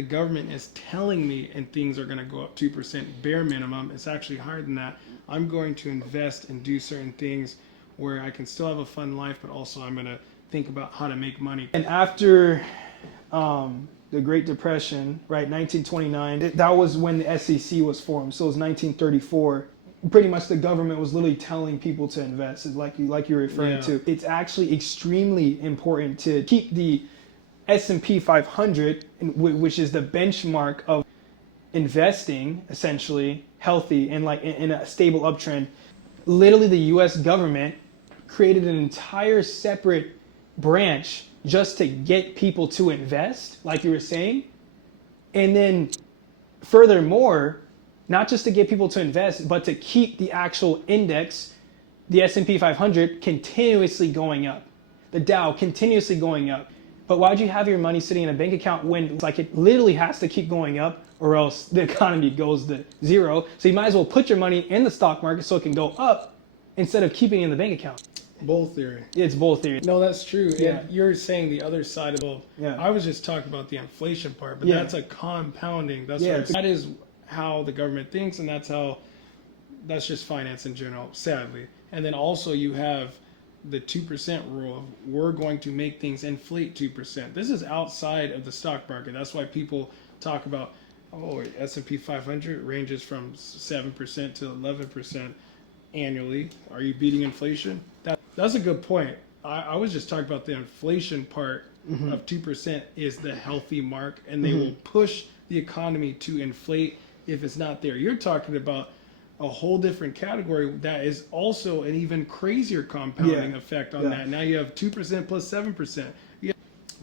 the government is telling me and things are going to go up 2% bare minimum. It's actually higher than that. I'm going to invest and do certain things where I can still have a fun life, but also I'm going to think about how to make money. And after the Great Depression, right, 1929, that was when the SEC was formed. So it was 1934. Pretty much the government was literally telling people to invest, like you're referring to. It's actually extremely important to keep the S&P 500, which is the benchmark of investing, essentially healthy and like in a stable uptrend. Literally, the U.S. government created an entire separate branch just to get people to invest, like you were saying. And then furthermore, not just to get people to invest, but to keep the actual index, the S&P 500, continuously going up. The Dow continuously going up. But why'd you have your money sitting in a bank account when like it literally has to keep going up or else the economy goes to zero? So you might as well put your money in the stock market so it can go up instead of keeping it in the bank account. Bull theory. It's bull theory. No, that's true. Yeah. And you're saying the other side of bull. Yeah. I was just talking about the inflation part, but Yeah. that's a compounding. That's Yeah, that is how the government thinks, and that's just finance in general, sadly. And then also you have the 2% rule of we're going to make things inflate 2%. This is outside of the stock market. That's why people talk about, oh, S&P 500 ranges from 7% to 11% annually. Are you beating inflation? That's a good point. I was just talking about the inflation part of 2% is the healthy mark, and they will push the economy to inflate if it's not there. You're talking about a whole different category that is also an even crazier compounding effect on that. Now you have 2% plus 7%.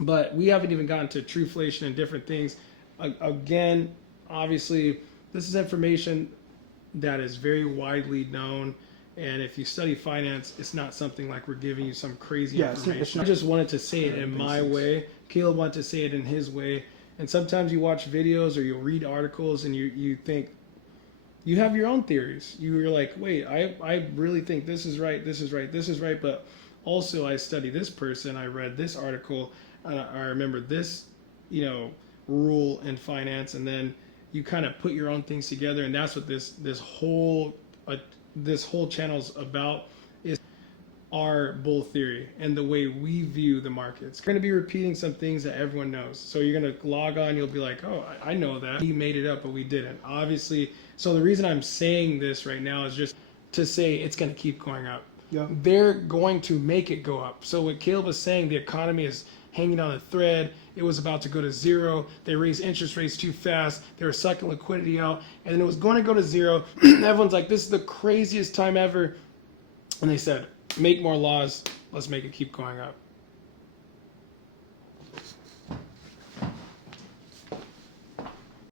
But we haven't even gotten to trueflation and different things. Again, obviously, this is information that is very widely known. And if you study finance, it's not something like we're giving you some crazy information. I just wanted to say it in my way. Caleb wanted to say it in his way. And sometimes you watch videos or you'll read articles and you think, you have your own theories. You're like, wait, I really think this is right, this is right, this is right. But also I study this person, I read this article, I remember this, rule in finance. And then you kind of put your own things together. And that's what this whole channel's about, is our bull theory and the way we view the markets. We're going to be repeating some things that everyone knows. So you're going to log on, you'll be like, oh, I know that. He made it up, but we didn't. Obviously, so the reason I'm saying this right now is just to say it's going to keep going up. Yeah. They're going to make it go up. So what Caleb was saying, the economy is hanging on a thread. It was about to go to zero. They raised interest rates too fast. They were sucking liquidity out. And then it was going to go to zero. Everyone's like, this is the craziest time ever. And they said, make more laws. Let's make it keep going up.